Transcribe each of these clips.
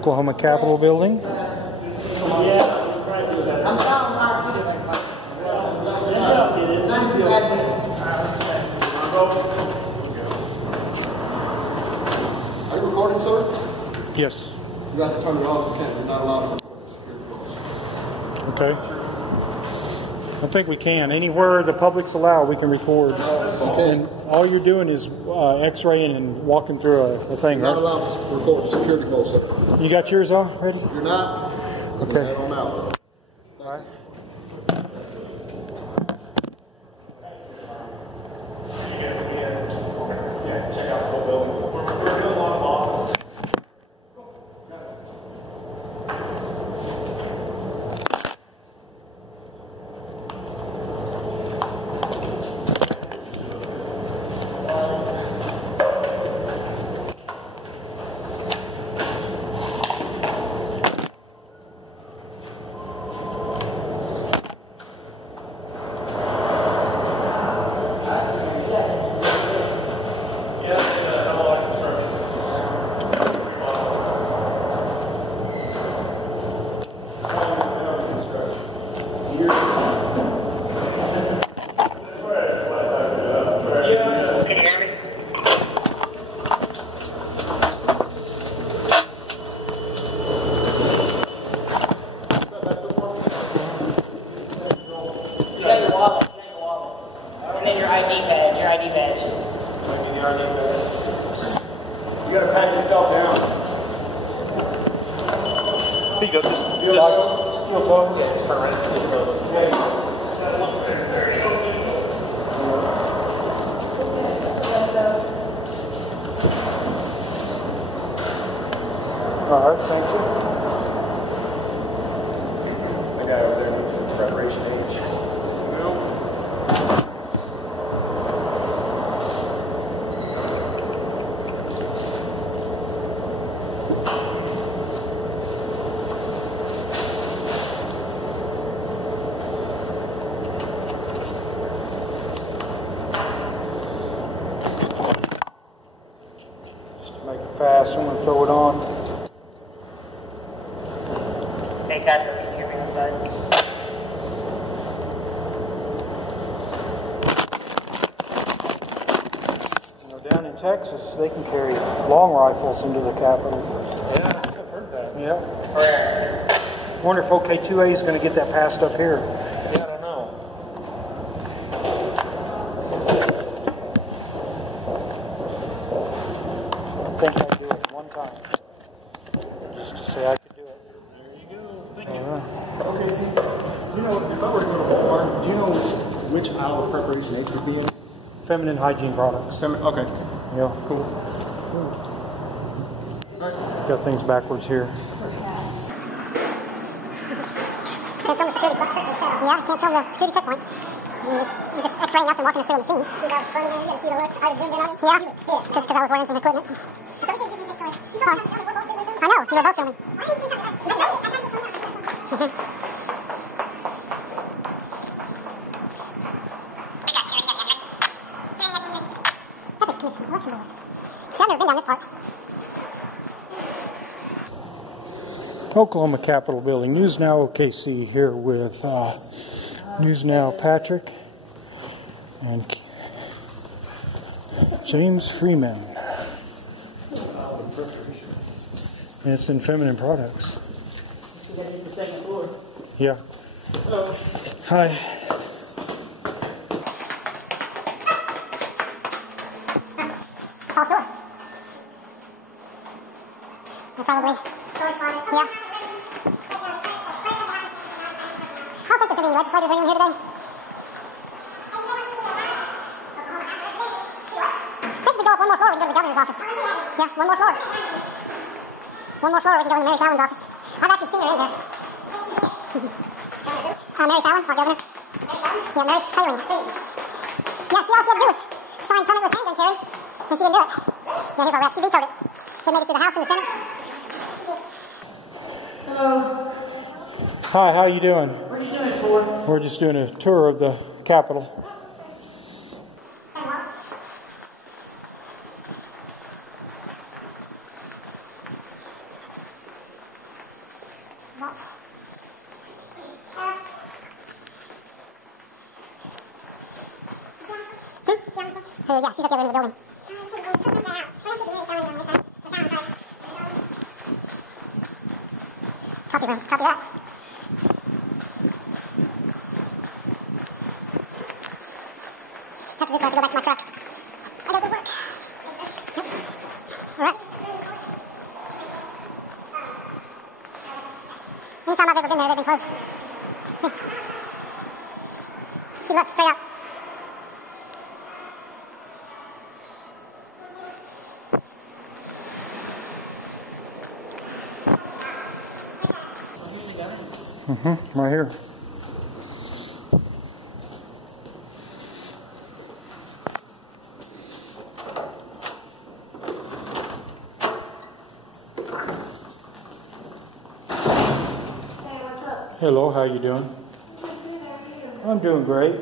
Oklahoma Capitol building. Are you recording, sir? Yes. You have to turn it off. You can't. You're not allowed to record. Okay. I think we can. Anywhere the public's allowed, we can record. Okay. And all you're doing is x-raying and walking through a thing, You're not right? allowed to record the security code, sir. You got yours on ready? You're not. Okay. Head on out. All right. You gotta pat yourself down. Here you go. Just steel toe. Yeah, just turn around and steel toe. There you go. All right, thank you. That guy over there needs some preparation age. Make it fast. I'm going to throw it on. Take that to hear me inside. You know, down in Texas, they can carry long rifles into the Capitol. Yeah, I've heard that. Yeah. Where? Wonder if OK2A is going to get that passed up here. Yeah, I don't know. I think I'd do it one time. Just to say I could do it. There you go. Thank you. Okay, see, do you know, if I were to go to Walmart, do you know which aisle of preparation H would be in? Feminine hygiene products. Okay. Yeah, cool. Got things backwards here. Can't film the security checkpoint. Yeah, can't film the security checkpoint. You're just x-raying us and walking us through a machine. You guys funny, man. You gotta see the looks. I was zoomed in on it. Yeah, because I was wearing some equipment. I know, you were both filming. Ethics Commission, election board. See, I've never been down this part. Oklahoma Capitol building. News Now OKC here with News Now Patrick and James Freeman. And it's in feminine products. You gotta hit the second floor. Yeah. Hello. Hi. False door. Probably. Yeah. I don't think there's going to be any legislators or anyone here today. I think we go up one more floor, we can go to the governor's office. Yeah, one more floor. One more floor, we can go to Mary Fallon's office. I've actually seen her in here. Mary Fallon, our governor. Yeah, Mary Fallon. Yeah, she all she had to do was sign permitless handgun carry, and she didn't do it. Yeah, here's our rep. She vetoed it. They made it through the House and the Senate. Hello. Hi, how you doing? What are you doing it for? We're just doing a tour of the Capitol. Yeah, she's at the other end of the building. Copy room. Copy that. After this, I have to go back to my truck. I gotta go to work. Yep. All right. Anytime I've ever been there, they've been closed. Here. See, look, straight out. Right here. Hello, how you doing? I'm doing great.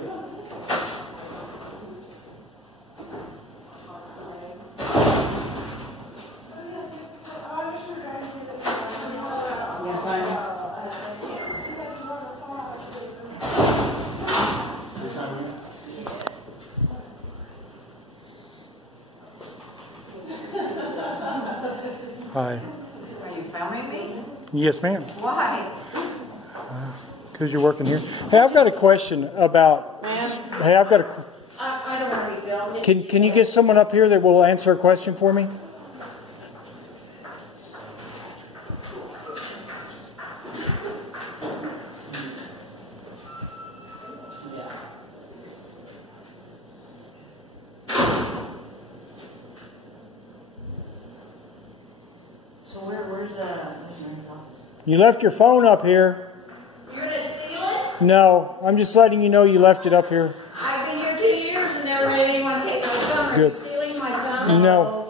Hi. Are you filming me? Yes, ma'am. Why? Because you're working here. Hey, I've got a question about. Hey, I've got a. I don't want to be filmed. Can you get someone up here that will answer a question for me? So where's You left your phone up here. You're going to steal it? No, I'm just letting you know you left it up here. I've been here 2 years and never had anyone take my phone. Good. Are you stealing my phone? No,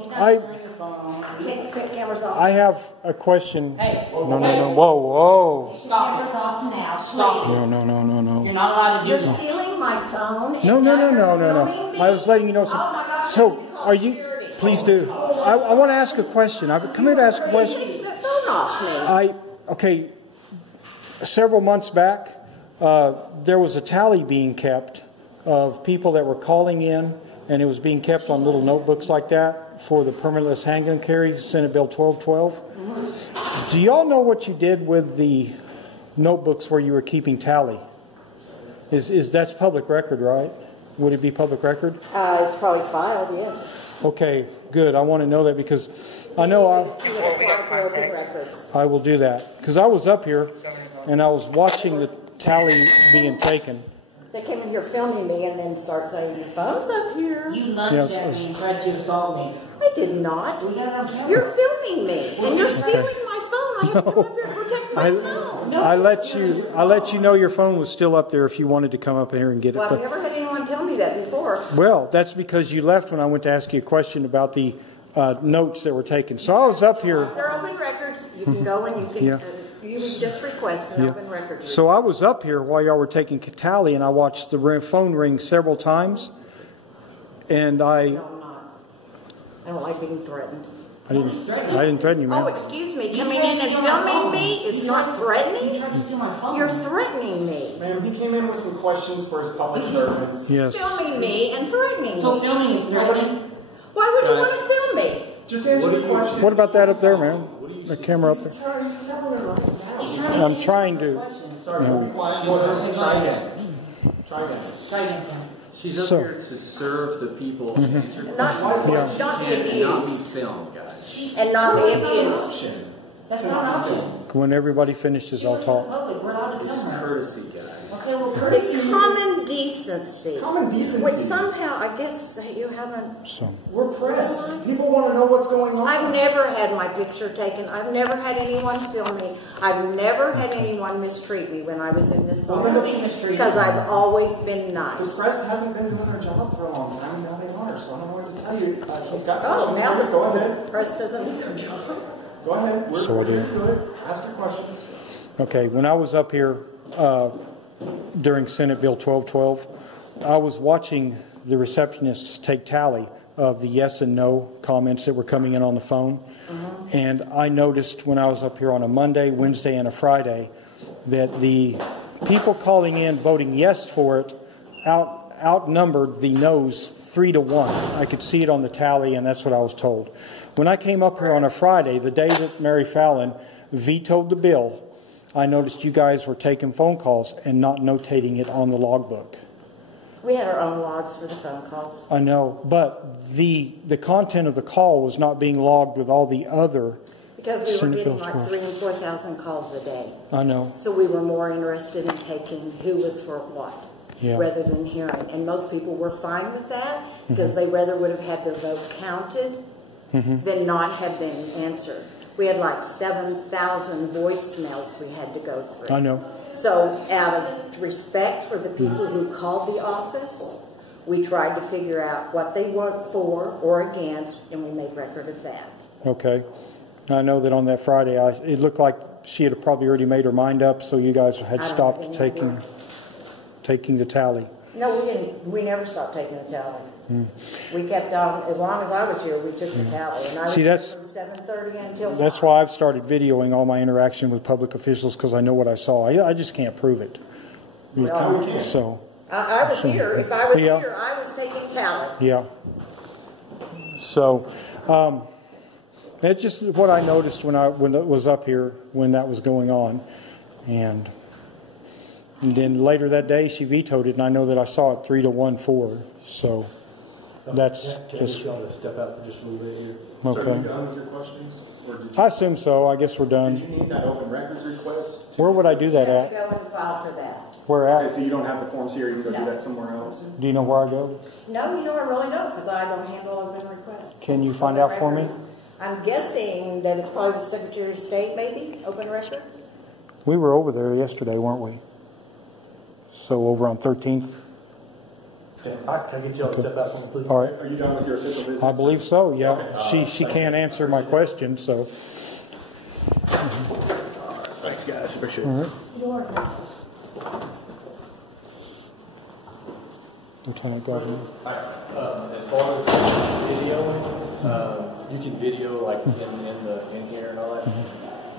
Take the cameras off. I have a question. Hey. No. Whoa. Cameras off now. Stop. No. You're not allowed to do that. You're stealing my phone. And No. filming me? I was letting you know. Oh my gosh. So, are you? Please do. I want to ask a question. I've come here to ask a question. Take the phone off me. Okay. Several months back, there was a tally being kept of people that were calling in, and it was being kept on little notebooks like that for the permitless handgun carry, Senate Bill 1212. Do y'all know what you did with the notebooks where you were keeping tally? Is that's public record, right? Would it be public record? It's probably filed, yes. Okay, good. I want to know that because I know Records. I will do that. Because I was up here and I was watching the tally being taken. They came in here filming me and then start saying, the phone's up here. You lunged at me and tried to assault me. I did not. We got it on camera. You're filming me and you're stealing my phone. I have to come up here and protect my phone. I let you know your phone was still up there if you wanted to come up here and get it. Well, But, I've never had anyone tell me that before. well, that's because you left when I went to ask you a question about the notes that were taken. So I was up here. They're open records. You can go and you can Yeah. you just request an open records. So I was up here while y'all were taking tally, and I watched the phone ring several times. And No, I'm not. I don't like being threatened. I didn't threaten you, Oh, man. excuse me. Coming in and filming me is not threatening? You tried to steal my phone. You're threatening me. Ma'am, he came in with some questions for his public servants. Yes. Filming me and threatening So me. filming is threatening? Why would you want to film me? Just answer the question. What about that up there, man? The camera up there. He's telling her right now. I'm trying to. Sorry, be quiet. Go ahead. Try again. Try again, Tim. She's up So- here to serve the people Not be and not be abused. filmed, guys. And not be abused. That's not an option. When everybody finishes, I'll We're talk. public. We're allowed to It's film her. courtesy, guys. Okay, well, It's courtesy. common decency. Common decency. Which somehow, I guess that you haven't. So, We're press. People want to know what's going on. I've never had my picture taken. I've never had anyone film me. I've never had anyone mistreat me when I was in this Well, then office. it's mistreated. Because I've always been The nice. press hasn't been doing their job for a long time. Now they are, so I don't know what to tell you. He's got Oh, questions. now Go ahead. the press doesn't do their job. Go ahead. We're So I do. here to it. Ask your questions. okay, when I was up here during Senate Bill 1212, I was watching the receptionists take tally of the yes and no comments that were coming in on the phone. And I noticed when I was up here on a Monday, Wednesday, and a Friday that the people calling in voting yes for it outnumbered the no's 3-1. I could see it on the tally, and that's what I was told. When I came up here on a Friday, the day that Mary Fallon vetoed the bill, I noticed you guys were taking phone calls and not notating it on the logbook. We had our own logs for the phone calls. I know, but the content of the call was not being logged with all the other Because we were Senate getting bills like were. 3,000 and 4,000 calls a day. I know. So we were more interested in taking who was for what, Yeah. rather than hearing. And most people were fine with that because they rather would have had their vote counted than not have been answered. We had like 7,000 voicemails we had to go through. I know. So out of respect for the people who called the office, we tried to figure out what they were for or against, and we made record of that. Okay. I know that on that Friday, it looked like she had probably already made her mind up, so you guys had I don't stopped have any taking the tally. No, we didn't. We never stopped taking the tally. We kept on, as long as I was here, we took the tally. And I was See, here that's- from 7:30 until 5. That's why I've started videoing all my interaction with public officials, because I know what I saw. I just can't prove it. Well, So, I was here. If I was Yeah. here, I was taking tally. yeah. So, that's just what I noticed when it was up here when that was going on, and then later that day she vetoed it, and I know that I saw it 3-1 for her. So that's Can just y'all to step out for just a little bit here? Okay. So are you done with your questions? Or did you, I assume so. I guess we're did done. you need that open records request? Where would I do You that have to at? go and file for that. Where Okay, at? so you don't have the forms here, you can go No. do that somewhere else? Do you know where I go? No, I really don't, because I don't handle open requests. Can you find Open out for me? records. I'm guessing that it's probably the Secretary of State, maybe, open records? We were over there yesterday, weren't we? So over on 13th. Can I get y'all to step out for me, please? All right. Are you done with your official business? I believe so, yeah. She can't answer my question, so. Thanks, guys. Appreciate it. Lieutenant Governor. As far as videoing, you can video like in here and all that.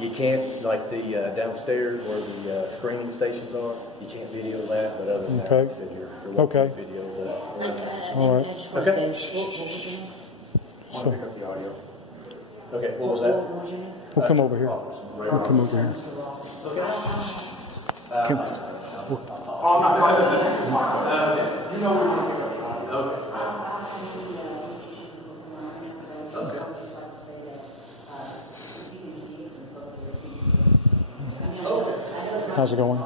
You can't, like the downstairs where the screening stations are, you can't video that, but other than that, Okay. like I said, you're welcome Okay. to video that. All right. Okay. So Pick up the audio. Okay, what was that? we'll come over here. We'll come over here. Oh, I'm not talking about that. You know where you pick up the audio. How's it going?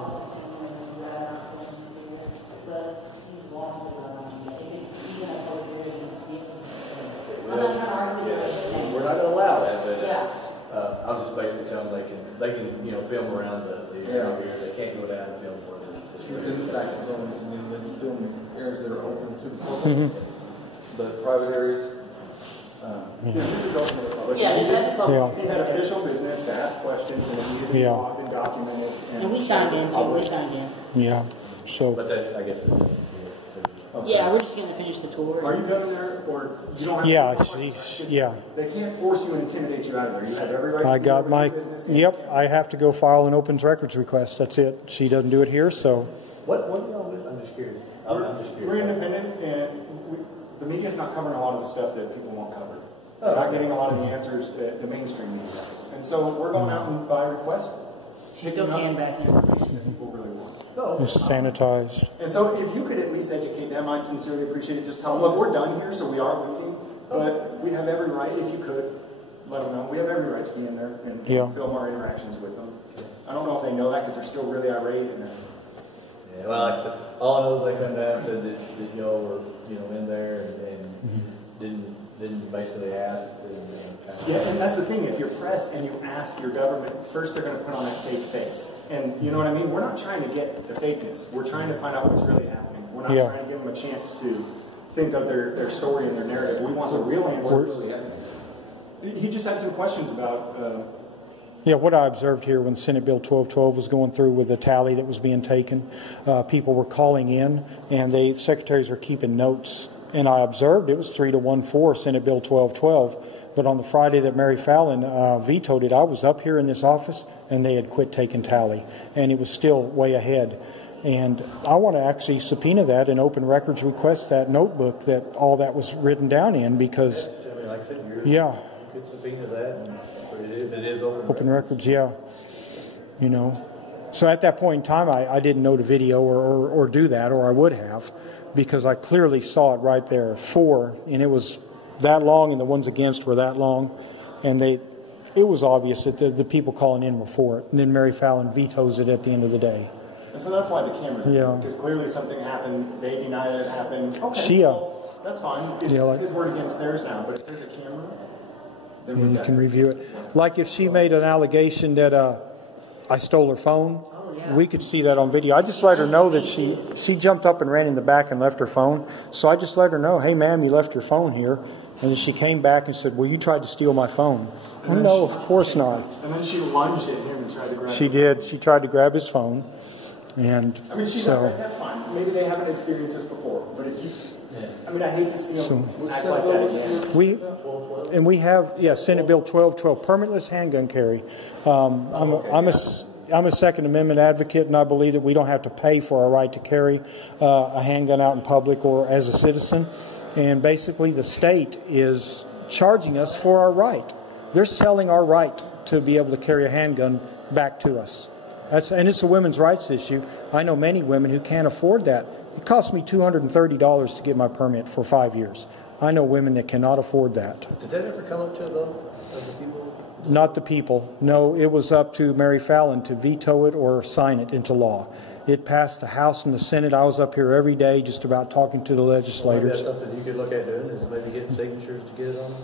We're not gonna allow that, but, I was just basically telling them they can, film around the area here, they can't go down and film where Because it's saxophones and then film areas that are open to the public, but private areas. This is open to the public. Yeah, You this just- is public. Yeah. You had official business to ask questions, and it needed to be Yeah. logged and documented. And we signed in too, we signed in. Yeah. So But that, I guess, Yeah, we're just gonna finish the tour. Are you going there, or you don't have? yeah, to yeah. They can't force you and intimidate you out of there. You have every right. I to got do my. your business and Yep. you I have to go file an opens records request. That's it. She doesn't do it here, so. what do y'all do? I'm just curious. I'm just We're curious. independent, and the media's not covering a lot of the stuff that people won't cover. They're not getting a lot of the answers that the mainstream media. And so we're going out and by request. She still can back information. People really want. It's sanitized. And so if you could at least educate them, I'd sincerely appreciate it. Just tell them, look, we're done here, so we are leaving. But we have every right, if you could, let them know. We have every right to be in there and Yeah. film our interactions with them. I don't know if they know that because they're still really irate. And Yeah, well, like I said, all I know is they come down and said that y'all were, in there and didn't basically ask. yeah, and that's the thing. If you're press and you ask your government, first they're going to put on that fake face. And you know what I mean? We're not trying to get the fakeness. We're trying to find out what's really happening. We're not Yeah. trying to give them a chance to think of their story and their narrative. We want the real answers. He just had some questions about... Yeah, what I observed here when Senate Bill 1212 was going through with the tally that was being taken, people were calling in, and the secretaries were keeping notes. And I observed it was 3-1 for Senate Bill 1212. But on the Friday that Mary Fallon vetoed it, I was up here in this office, and they had quit taking tally, and it was still way ahead. And I want to actually subpoena that and open records request that notebook that all that was written down in, because, I mean, like I said, yeah. You could subpoena that, and if it is Open records, yeah. You know. So at that point in time, I didn't know to video or do that, or I would have, because I clearly saw it right there, 4, and it was that long, and the ones against were that long, and it was obvious that the people calling in were for it. And then Mary Fallon vetoes it at the end of the day. And so that's why the camera, Yeah. because clearly something happened, they deny that it happened. Okay, She, well, that's fine. It's yeah, like- his word against theirs now, but if there's a camera, then And we you can review it. Like if she made an allegation that I stole her phone, we could see that on video. I just let her know that she jumped up and ran in the back and left her phone. So I just let her know, hey, ma'am, you left your phone here. And then she came back and said, well, you tried to steal my phone. Oh, no, of course not. And then she lunged at him and tried to grab She did. She tried to grab his phone. And I mean, that's fine. Maybe they haven't experienced this before, but if you, I mean, I hate to see them act like that again. We have, Senate Bill 1212, permitless handgun carry. I'm a Second Amendment advocate, and I believe that we don't have to pay for our right to carry a handgun out in public or as a citizen. And basically, the state is charging us for our right. They're selling our right to be able to carry a handgun back to us. And it's a women's rights issue. I know many women who can't afford that. It cost me $230 to get my permit for 5 years. I know women that cannot afford that. Did that ever come up to though, of the people? Not the people. No, it was up to Mary Fallon to veto it or sign it into law. It passed the House and the Senate. I was up here every day just about talking to the legislators. Maybe that's something you could look at doing, is maybe getting signatures to get it on?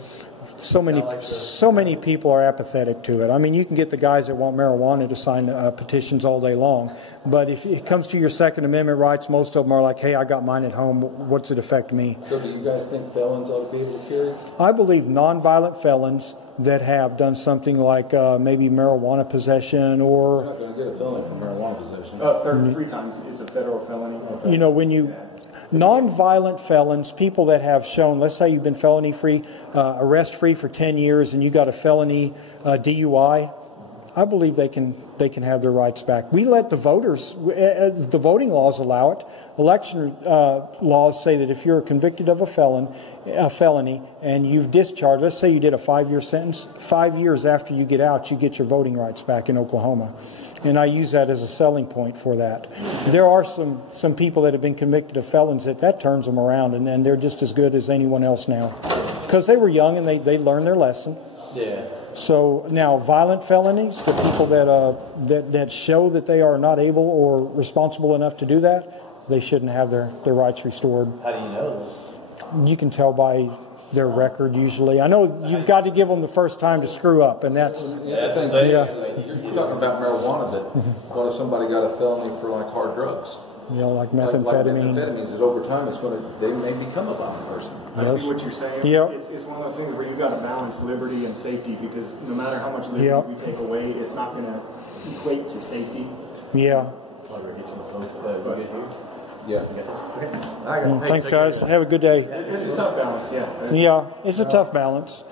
So many people are apathetic to it. I mean, you can get the guys that want marijuana to sign petitions all day long, but if it comes to your Second Amendment rights, most of them are like, hey, I got mine at home. What's it affect me? So do you guys think felons ought to be able to carry? I believe nonviolent felons that have done something like maybe marijuana possession or... You're not going to get a felony for marijuana possession. 3 times. It's a federal felony. Okay. You know, when you... Nonviolent felons, people that have shown, let's say you've been felony-free, arrest-free for 10 years, and you got a felony DUI, I believe they can have their rights back. We let the voters, the voting laws allow it. Election laws say that if you're convicted of a felony, and you've discharged, let's say you did a 5-year sentence, 5 years after you get out, you get your voting rights back in Oklahoma. And I use that as a selling point for that. There are some people that have been convicted of felons that turns them around, and they're just as good as anyone else now. Because they were young and they learned their lesson. Yeah. So now violent felonies, the people that show that they are not able or responsible enough to do that, they shouldn't have their rights restored. How do you know this? You can tell by their record usually. I know you've got to give them the first time to screw up, and that's... Yeah, I think you're talking about marijuana, but what if somebody got a felony for like hard drugs? You know, like Like methamphetamine. methamphetamines, that over time they may become a violent person. I see what you're saying. Yep. It's one of those things where you've got to balance liberty and safety, because no matter how much liberty Yep. we take away, it's not going to equate to safety. Yeah. Yeah. Thanks, guys. Have a good day. It's a tough balance, yeah. Yeah, it's a tough balance.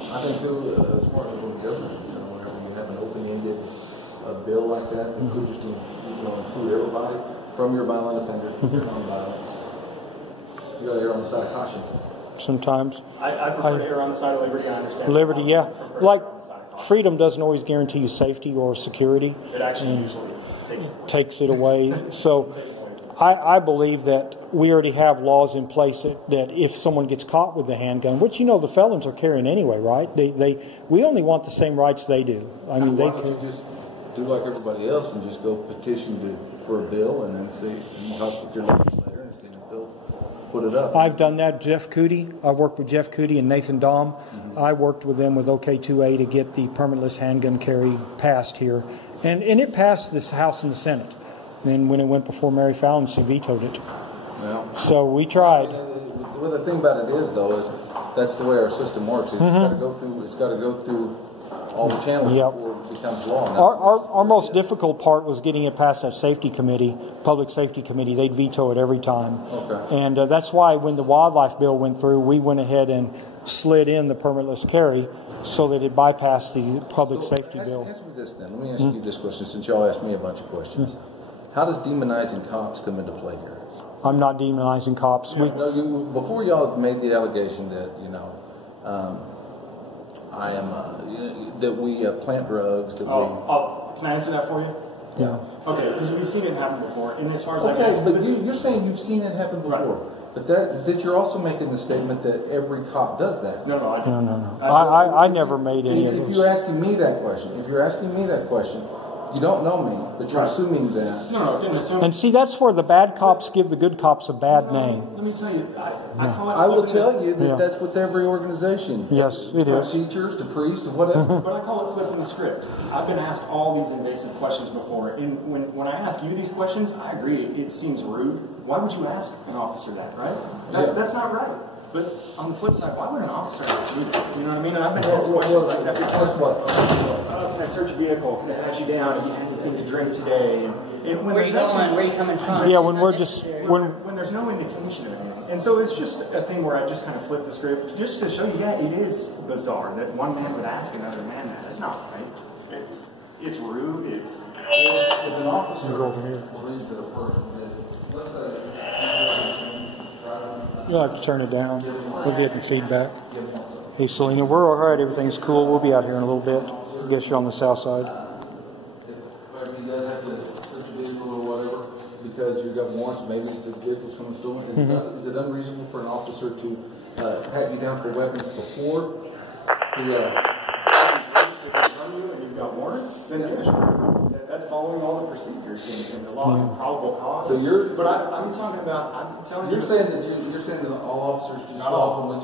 I think too, as far as the governor's concerned, whenever you have an open-ended bill like that, you could just include everybody, from your violent offenders to your non-violence. You got to err on the side of caution. Sometimes. I prefer to err on the side of liberty, I understand. Liberty, yeah. I prefer to Like, err on the side of caution. freedom doesn't always guarantee you safety or security. It actually usually Takes it away. So I believe that we already have laws in place that if someone gets caught with the handgun, which the felons are carrying anyway, right? We only want the same rights they do. I mean, Why don't you just do like everybody else and just go petition for a bill and then see, you help with your legislator and see if they'll put it up. I've done that. Jeff Cootie. I've worked with Jeff Cootie and Nathan Dahm. I worked with them with OK2A to get the permitless handgun carry passed here. And it passed this House and the Senate. And when it went before Mary Fallon, she vetoed it. Well, so we tried. Well, the thing about it is, though, is that's the way our system works. It's got to go through. It's got to go through all the channels before it becomes law. Our most difficult part was getting it past that safety committee, public safety committee. They'd veto it every time. Okay. And that's why when the wildlife bill went through, we went ahead and slid in the permitless carry so that it bypassed the public safety bill. Answer me this then. Let me ask you this question, since y'all asked me a bunch of questions. How does demonizing cops come into play here? I'm not demonizing cops. Before y'all made the allegation that I am that we plant drugs. That can I answer that for you? Yeah. Okay, because we've seen it happen before, and as far as but you're saying you've seen it happen before. Right. But that you're also making the statement that every cop does that. No, I don't. No. I never made any of those. If you're asking me that question, you don't know me, but you're assuming that. No, didn't assume. And see, that's where the bad cops give the good cops a bad name. Let me tell you, I will tell you that that's with every organization. Yes, it is. From teachers to priests to whatever. But I call it flipping the script. I've been asked all these invasive questions before, and when I ask you these questions, I agree, it seems rude. Why would you ask an officer that, right? That's not right. But on the flip side, why would an officer ask you that? You know what I mean? And I've been asked questions like that before. What? Can I search a vehicle? Can I pat you down? Have you had anything to drink today? And when Where are you going? Where are you coming from? Yeah, when there's no indication of anything. And so it's just a thing where I just kind of flip the script just to show you, it is bizarre that one man would ask another man that. That's not right. It's rude. It's... If an officer over here. believes that a person let's say... You'll have to turn it down. We'll get some feedback. Hey, Selena, we're all right. Everything's cool. We'll be out here in a little bit. Get you on the south side. If he does have to search a vehicle or whatever, because you've got warrants, maybe the vehicle's from stolen, is it unreasonable for an officer to pat you down for weapons before you've got warrants? Then that's following all the procedures and the laws of probable cause. So I'm talking about. I'm telling you. You're saying that all officers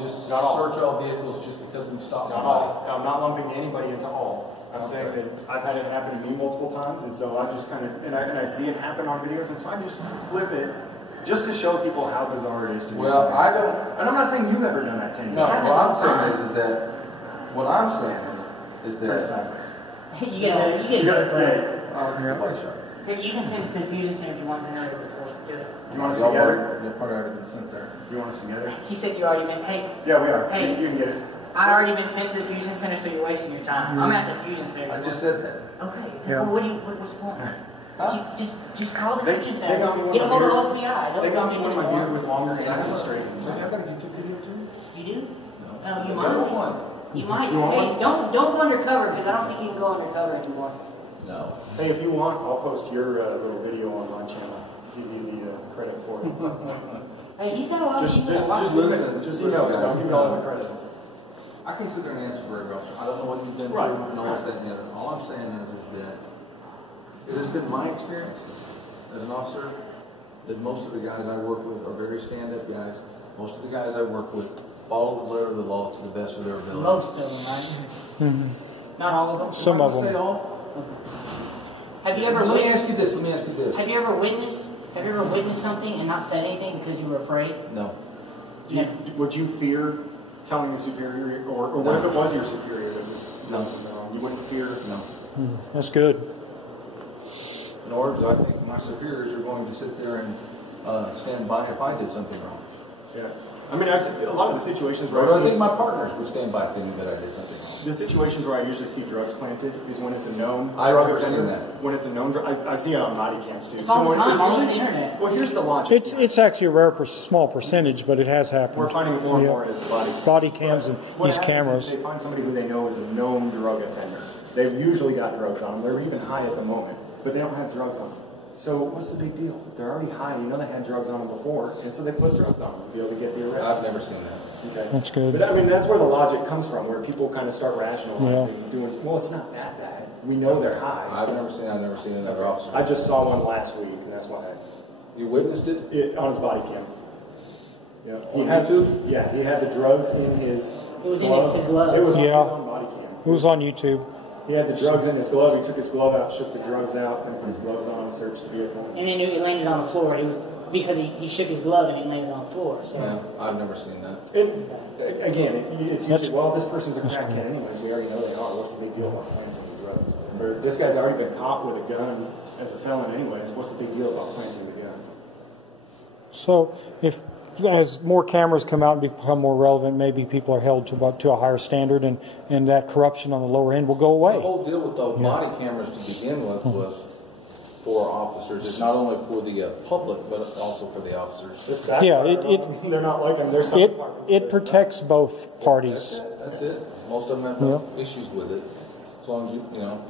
just search all vehicles just because we stop somebody. I'm not lumping anybody into all. I'm saying that I've had it happen to me multiple times, and so I just kind of and I see it happen on videos, and so I just flip it just to show people how bizarre it is to me. Well, I don't. And I'm not saying you've ever done that to me. No, what I'm saying is that. You get it. Here, you can send it to the fusion center if you want to know it before. Do it. You want us together? You're probably already been sent there. You want us together? He said you already been. Hey. Yeah, we are. Hey, you can get it. I already been sent to the fusion center, so you're wasting your time. I'm at the fusion center. I just said that. Okay. Yeah. Well, what's the point? Just call the fusion They center. got me Get a hold of when OSBI. they got me when my beard was longer and I was straight. I've got a YouTube video too. You do? No, you Never might. one. You might. You want Hey, one? don't go undercover because I don't think you can go undercover anymore. No. Hey, if you want, I'll post your little video on my channel. Give you the credit for it. Hey, he's got a lot of Just people. email us. I'll give you all the credit. I can't sit there and answer for every officer. I don't know what you've been through. I don't know what's that and the other. All I'm saying is that it has been my experience as an officer that most of the guys I work with are very stand-up guys. Most of the guys I work with follow the letter of the law to the best of their ability. Most of them, right? Not all of them. Some of them. Say all. Have you ever? Let me ask you this. Have you ever witnessed something and not said anything because you were afraid? No. Would you fear telling your superior, or what if it was your superior that was done something wrong? You wouldn't fear? No. That's good. Nor do I think my superiors are going to sit there and stand by if I did something wrong. Yeah. I mean, a lot of the situations where Or I think my partners would stand by if they knew that I did something wrong. the situations where I usually see drugs planted is when it's a known I've drug never offender. seen that. When it's a known drug, I see it on body cams too. It's all the when- time, all over usually- the internet. Well, here's the logic. It's actually a small percentage, but it has happened. We're finding more and more as the body cams. Body cams and What these happens cameras. is they find somebody who they know is a known drug offender. They've usually got drugs on them. They're even high at the moment, but they don't have drugs on them. So what's the big deal? They're already high. You know they had drugs on them before, and so they put drugs on them to be able to get the arrest. I've never seen that. Okay. That's good. But I mean, that's where the logic comes from, where people kind of start rationalizing, doing, well, it's not that bad. We know they're high. I've never seen another officer. I just saw one last week, and that's why You witnessed it? on his body cam. Yeah. On YouTube? Yeah, he had the drugs in his It was in glove. his gloves. It was on his Yeah. own body cam. It was on YouTube. He had the drugs in his glove. He took his glove out, shook the drugs out, and put his gloves on and searched the vehicle. And then it landed on the floor. It was because he shook his glove and it landed on the floor. So Yeah, I've never seen that. Again, it's That's- usually, well, this person's a crackhead anyways. We already know they are. What's the big deal about planting the drugs? Or this guy's already been caught with a gun as a felon anyways. What's the big deal about planting the gun? So as more cameras come out and become more relevant, maybe people are held to a higher standard, and that corruption on the lower end will go The away. whole deal with the body cameras to begin with was for officers. It's not only for the public, but also for the officers. Yeah, they're not like them. There's some departments it that- protects both parties. That's it. Most of them have no issues with it. As long as you know,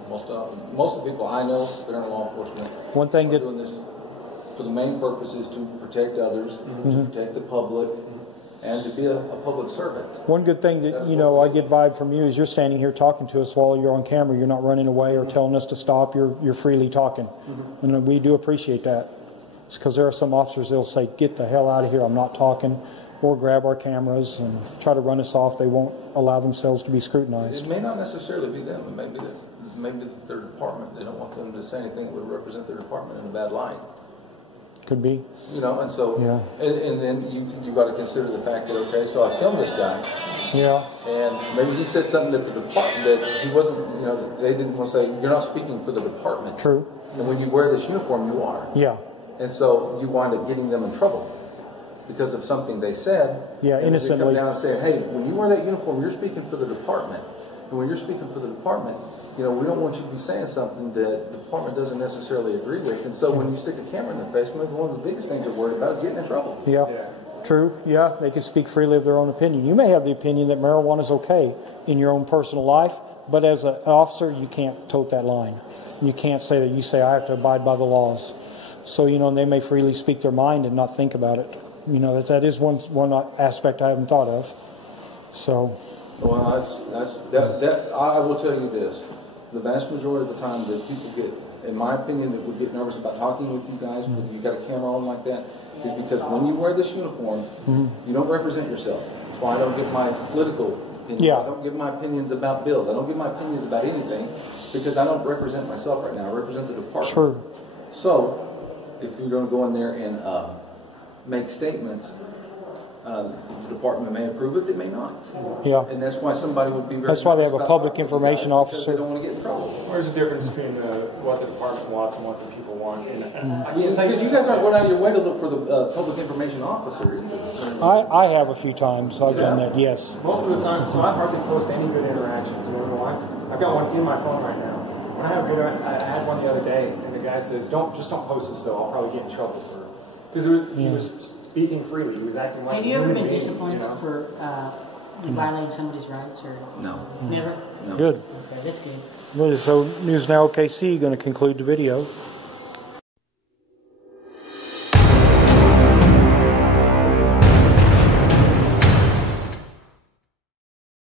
most of the people I know that are in law enforcement One thing are that doing this for the main purpose is to protect others, to protect the public, and to be a public servant. One good thing that, you know, I get vibe from you is you're standing here talking to us while you're on camera. You're not running away or telling us to stop. You're freely talking. And we do appreciate that. It's because there are some officers that'll say, get the hell out of here, I'm not talking, or grab our cameras and try to run us off. They won't allow themselves to be scrutinized. It may not necessarily be them, but maybe their department. They don't want them to say anything that would represent their department in a bad light. Could be. You know, and so, and then you got to consider the fact that, okay, so I filmed this guy. Yeah. And maybe he said something that the department, that he wasn't, you know, they didn't want to say, you're not speaking for the department. True. And when you wear this uniform, you are. Yeah. And so you wind up getting them in trouble because of something they said. Yeah, innocently. They come down and say, hey, when you wear that uniform, you're speaking for the department. And when you're speaking for the department, you know, we don't want you to be saying something that the department doesn't necessarily agree with. And so when you stick a camera in their face, maybe one of the biggest things they're worried about is getting in trouble. Yeah. True. Yeah, they can speak freely of their own opinion. You may have the opinion that marijuana is okay in your own personal life, but as an officer, you can't tote that line. You can't say that. You say, I have to abide by the laws. So, you know, and they may freely speak their mind and not think about it. You know, that is one aspect I haven't thought of. So. Well, I will tell you this. The vast majority of the time that people get, in my opinion, that would get nervous about talking with you guys, when you got a camera on like that, is because when you wear this uniform, you don't represent yourself. That's why I don't give my political opinions. Yeah. I don't give my opinions about bills. I don't give my opinions about anything because I don't represent myself right now. I represent the department. True. So, if you're going to go in there and make statements, the department may approve it, they may not. Yeah. And that's why somebody would be very. That's why they have a nervous public about information because officer. They don't want to get in trouble. There's a difference between what the department wants and what the people want. And Because you guys aren't going out of your way to look for the public information officer either. I have a few times. I've done that, yes. most of the time, so I hardly post any good interactions. You know why? I've got one in my phone right now. When I have good, I had one the other day, and the guy says, "Don't post this, though. I'll probably get in trouble for," because he was speaking freely. He was acting like. Have you ever been disciplined for violating somebody's rights or? No. Never. No. Good. Okay, that's good. So News Now OKC going to conclude the video.